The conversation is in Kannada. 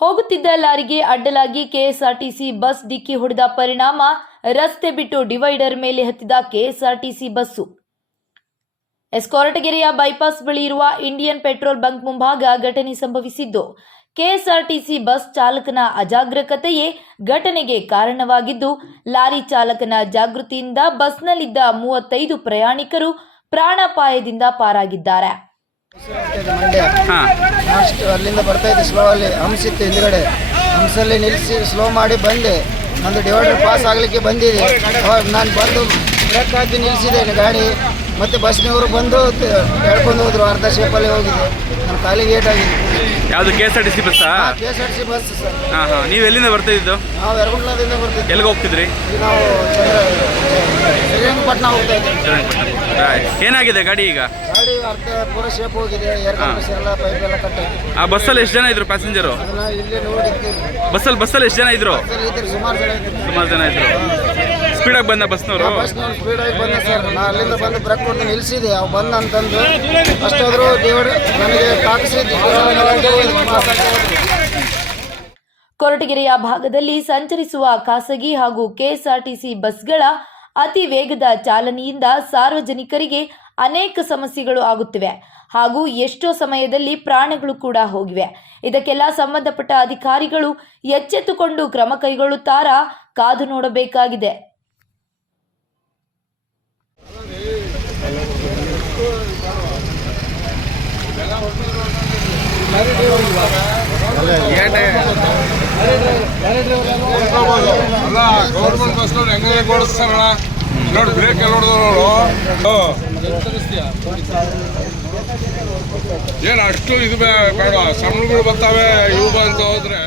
ಹೋಗುತ್ತಿದ್ದ ಲಾರಿಗೆ ಅಡ್ಡಲಾಗಿ ಕೆಎಸ್ಆರ್ಟಿಸಿ ಬಸ್ ಡಿಕ್ಕಿ ಹೊಡೆದ ಪರಿಣಾಮ ರಸ್ತೆ ಬಿಟ್ಟು ಡಿವೈಡರ್ ಮೇಲೆ ಹತ್ತಿದ ಕೆಎಸ್ಆರ್ಟಿಸಿ ಬಸ್ಸು. ಎಸ್ಕೊರಟಗೆರೆಯ ಬೈಪಾಸ್ ಬಳಿ ಇರುವ ಇಂಡಿಯನ್ ಪೆಟ್ರೋಲ್ ಬಂಕ್ ಮುಂಭಾಗ ಘಟನೆ ಸಂಭವಿಸಿದ್ದು, ಕೆಎಸ್ಆರ್ಟಿಸಿ ಬಸ್ ಚಾಲಕನ ಅಜಾಗ್ರಕತೆಯೇ ಘಟನೆಗೆ ಕಾರಣವಾಗಿದ್ದು, ಲಾರಿ ಚಾಲಕನ ಜಾಗೃತಿಯಿಂದ ಬಸ್ನಲ್ಲಿದ್ದ ಮೂವತ್ತೈದು ಪ್ರಯಾಣಿಕರು ಪ್ರಾಣಾಪಾಯದಿಂದ ಪಾರಾಗಿದ್ದಾರೆ. ಅಷ್ಟು ಅಲ್ಲಿಂದ ಬರ್ತಾ ಇದ್ದೆ ಸ್ಲೋ ಅಲ್ಲಿ. ಹಂಸಿತ್ತು ಹಿಂದ್ಗಡೆ. ಹಂಸಲ್ಲಿ ನಿಲ್ಲಿಸಿ ಸ್ಲೋ ಮಾಡಿ ಬಂದೆ. ನಂದು ಡಿವೈಡರ್ ಪಾಸ್ ಆಗಲಿಕ್ಕೆ ಬಂದಿದೆ. ಅವಾಗ ನಾನು ಬಂದು ಬ್ರೇಕ್ ಹಾಕಿ ನಿಲ್ಲಿಸಿದ್ದೇನೆ ಗಾಡಿ. ಮತ್ತೆ ಬಸ್ನವರು ಬಂದು ಎಳ್ಕೊಂಡು ಹೋದ್ರು ಅರ್ಧ ಶೇಪಲ್ಲಿ ಹೋಗಿದೆ. ನನ್ನ ಕಾಲಿಗೆ ಆಗಿದೆ. ಯಾವುದು K S R T C ಬಸ್ಸಾ K S R T C bus sir ಹಾಂ ಹಾಂ. ನೀವು ಎಲ್ಲಿಂದ ಬರ್ತಾ ಇದ್ದು? ನಾವು ಎರಗುಂಡ್ಲದಿಂದ ಬರ್ತಿದ್ವಿ. ಎಲ್ಲಿಗೆ ಹೋಗ್ತಿದ್ರಿ? ನಾವು ಶ್ರೀರಂಗಪಟ್ಟಣ ಹೋಗ್ತಾ ಇದ್ದೀವಿ. ಏನಾಗಿದೆ ಗಾಡಿ ಈಗ? ಗಾಡಿ ಅರ್ಧ ಪೂರ ಶೇಪ್ ಹೋಗಿದೆ ಏರ್ ಕಂಪ್ರೆಸರ್ ಎಲ್ಲ ಪೈಪ್ ಎಲ್ಲ ಕಟ್ಟಾಗಿದೆ ಆ ಬಸ್ಸಲ್ಲಿ ಎಷ್ಟು ಜನ ಇದ್ರು ಪ್ಯಾಸೆಂಜರು ಅದನ್ನ ಇಲ್ಲೇ ನೋಡಿದ್ದೀವಿ ಬಸ್ಸಲ್ಲಿ ಬಸ್ಸಲ್ಲಿ ಎಷ್ಟು ಜನ ಇದ್ರು? ಬಸ್ಸಲ್ಲಿ ಇದ್ರು ಸುಮಾರು ಜನ ಇದ್ರು ಸುಮಾರು ಜನ ಇದ್ರು. ಸ್ಪೀಡಾಗಿ ಬಂದ ಬಸ್ನವರು? ಬಸ್ನವ್ರು ಸ್ಪೀಡ್ ಆಗಿ ಬಂದ ಸರ್. ನಾ ಅಲ್ಲಿಂದ ಬಂದು ಬ್ರೇಕ್ ಕೊಟ್ಟು ನಿಲ್ಲಿಸಿದೆ ಅವು ಬಂದ ಅಂತಂದು ಅಷ್ಟಾದರೂ ದೇವರು ನನಗೆ ಕೊರಟಗೆರೆಯ ಭಾಗದಲ್ಲಿ ಸಂಚರಿಸುವ ಖಾಸಗಿ ಹಾಗೂ ಕೆಎಸ್ಆರ್ಟಿಸಿ ಬಸ್ಗಳ ಅತಿ ವೇಗದ ಚಾಲನೆಯಿಂದ ಸಾರ್ವಜನಿಕರಿಗೆ ಅನೇಕ ಸಮಸ್ಯೆಗಳು ಆಗುತ್ತಿವೆ. ಹಾಗೂ ಎಷ್ಟೋ ಸಮಯದಲ್ಲಿ ಪ್ರಾಣಗಳು ಕೂಡ ಹೋಗಿವೆ. ಇದಕ್ಕೆಲ್ಲ ಸಂಬಂಧಪಟ್ಟ ಅಧಿಕಾರಿಗಳು ಎಚ್ಚೆತ್ತುಕೊಂಡು ಕ್ರಮ ಕೈಗೊಳ್ಳುತ್ತಾರಾ ಕಾದು ನೋಡಬೇಕಾಗಿದೆ. ಅಲ್ಲ ಗೌರ್ಮೆಂಟ್ ಬಸ್ ನೋಡಿ ಹೆಂಗೆ ಓಡಿಸ್ತಾರಲ್ಲ ನೋಡಿ ಬ್ರೇಕ್ ಎಲ್ಲ ಹೊಡೆದ್ರು ಏನು ಅಷ್ಟು ಇದು ಬೇಡ. ಸಣ್ಣಗಳು ಬರ್ತಾವೆ, ಇವು ಬಂತ ಹೋದ್ರೆ